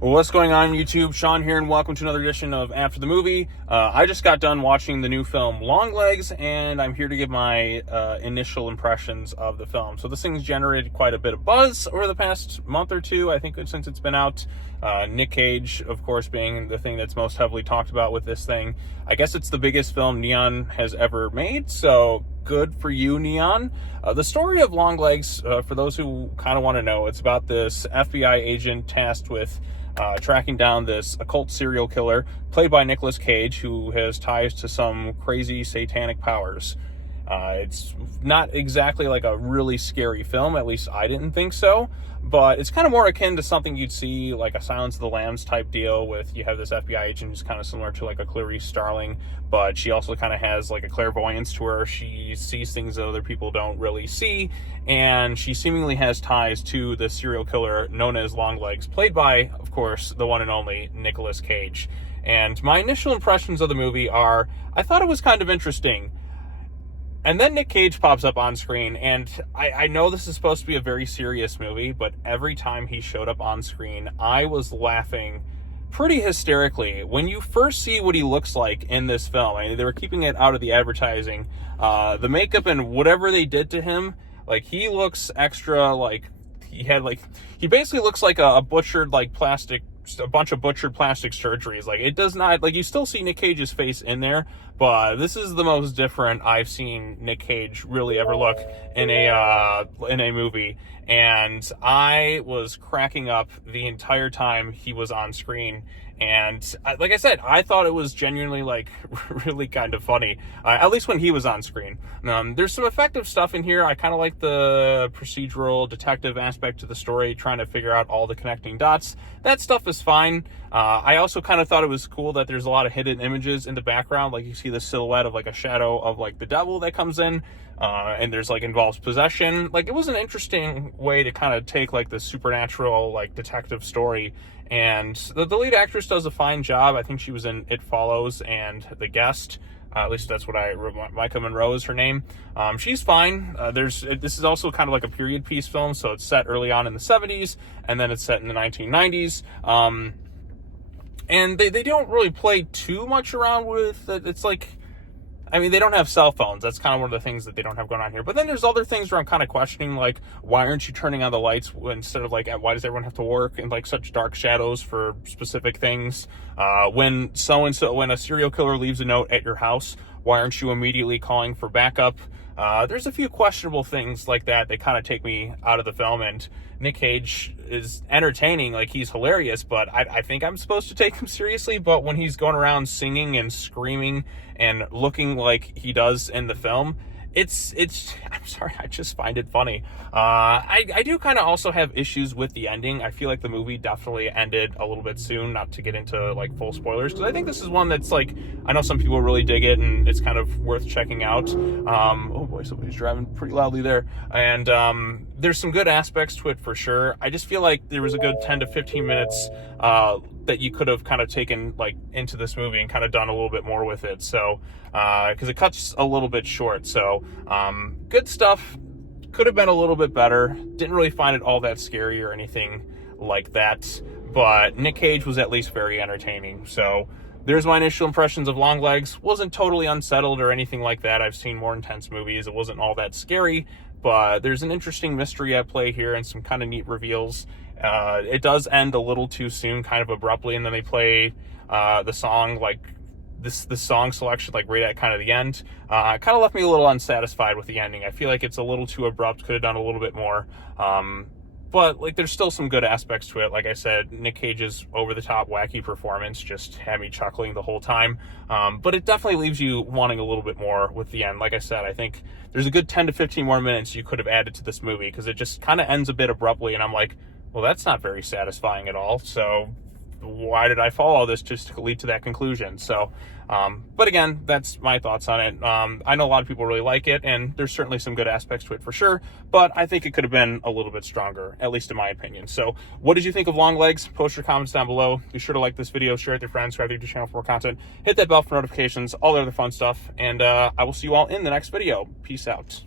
What's going on, YouTube? Sean here, and welcome to another edition of After the Movie. I just got done watching the new film Longlegs, and I'm here to give my initial impressions of the film. So this thing's generated quite a bit of buzz over the past month or two, I think, since it's been out. Nic Cage, of course, being the thing that's most heavily talked about with this thing. I guess it's the biggest film Neon has ever made, so good for you, Neon. The story of Longlegs, for those who kind of want to know, it's about this FBI agent tasked with tracking down this occult serial killer played by Nic Cage, who has ties to some crazy satanic powers. It's not exactly like a really scary film, at least I didn't think so, but it's kind of more akin to something you'd see like a Silence of the Lambs type deal with, you have this FBI agent who's kind of similar to like a Clarice Starling, but she also kind of has like a clairvoyance to her. She sees things that other people don't really see, and she seemingly has ties to the serial killer known as Longlegs, played by, of course, the one and only Nic Cage. And my initial impressions of the movie are, I thought it was kind of interesting. And then Nic Cage pops up on screen, and I know this is supposed to be a very serious movie, but every time he showed up on screen, I was laughing pretty hysterically. When you first see what he looks like in this film, I mean, they were keeping it out of the advertising. The makeup and whatever they did to him, like, he looks extra, like, he basically looks like a butchered, like, a bunch of butchered plastic surgeries. Like, it does not, like, you still see Nic Cage's face in there, but this is the most different I've seen Nic Cage really ever look in a movie, and I was cracking up the entire time he was on screen. And like I said, I thought it was genuinely, like, really kind of funny, at least when he was on screen. There's some effective stuff in here. I kind of like the procedural detective aspect to the story, trying to figure out all the connecting dots. That stuff is fine. I also kind of thought it was cool that there's a lot of hidden images in the background. Like, you see the silhouette of like a shadow of like the devil that comes in, and there's like involves possession. Like, it was an interesting way to kind of take like the supernatural, like, detective story. And the lead actress does a fine job. I think she was in It Follows and The Guest. At least that's what Micah Monroe is her name. She's fine. This is also kind of like a period piece film, so it's set early on in the 70s, and then it's set in the 1990s. And they don't really play too much around with it. It's like, I mean, they don't have cell phones. That's kind of one of the things that they don't have going on here. But then there's other things where I'm kind of questioning, like, why aren't you turning on the lights instead of, like, why does everyone have to work in, like, such dark shadows for specific things? When a serial killer leaves a note at your house, why aren't you immediately calling for backup? There's a few questionable things like that kind of take me out of the film, and Nic Cage is entertaining, like, he's hilarious, but I think I'm supposed to take him seriously. But when he's going around singing and screaming and looking like he does in the film, it's I'm sorry, I just find it funny. I do kind of also have issues with the ending. I feel like the movie definitely ended a little bit soon, not to get into like full spoilers, because I think this is one that's like, I know some people really dig it and it's kind of worth checking out. Oh boy, somebody's driving pretty loudly there. And there's some good aspects to it for sure. I just feel like there was a good 10 to 15 minutes that you could have kind of taken like into this movie and kind of done a little bit more with it. So because it cuts a little bit short. So good stuff. Could have been a little bit better. Didn't really find it all that scary or anything like that, but Nic Cage was at least very entertaining. So there's my initial impressions of Longlegs. Wasn't totally unsettled or anything like that. I've seen more intense movies. It wasn't all that scary, but there's an interesting mystery at play here and some kind of neat reveals. It does end a little too soon, kind of abruptly, and then they play the song, like, this song selection, like, right at kind of the end. Kind of left me a little unsatisfied with the ending. I feel like it's a little too abrupt, could have done a little bit more. But, like, there's still some good aspects to it. Like I said, Nic Cage's over-the-top wacky performance just had me chuckling the whole time. But it definitely leaves you wanting a little bit more with the end. Like I said, I think there's a good 10 to 15 more minutes you could have added to this movie, because it just kind of ends a bit abruptly, and I'm like, well, that's not very satisfying at all. So why did I follow this just to lead to that conclusion? So, but again, that's my thoughts on it. I know a lot of people really like it, and there's certainly some good aspects to it for sure, but I think it could have been a little bit stronger, at least in my opinion. So what did you think of Longlegs? Post your comments down below. Be sure to like this video, share it with your friends, subscribe to the channel for more content, hit that bell for notifications, all the other fun stuff, and I will see you all in the next video. Peace out.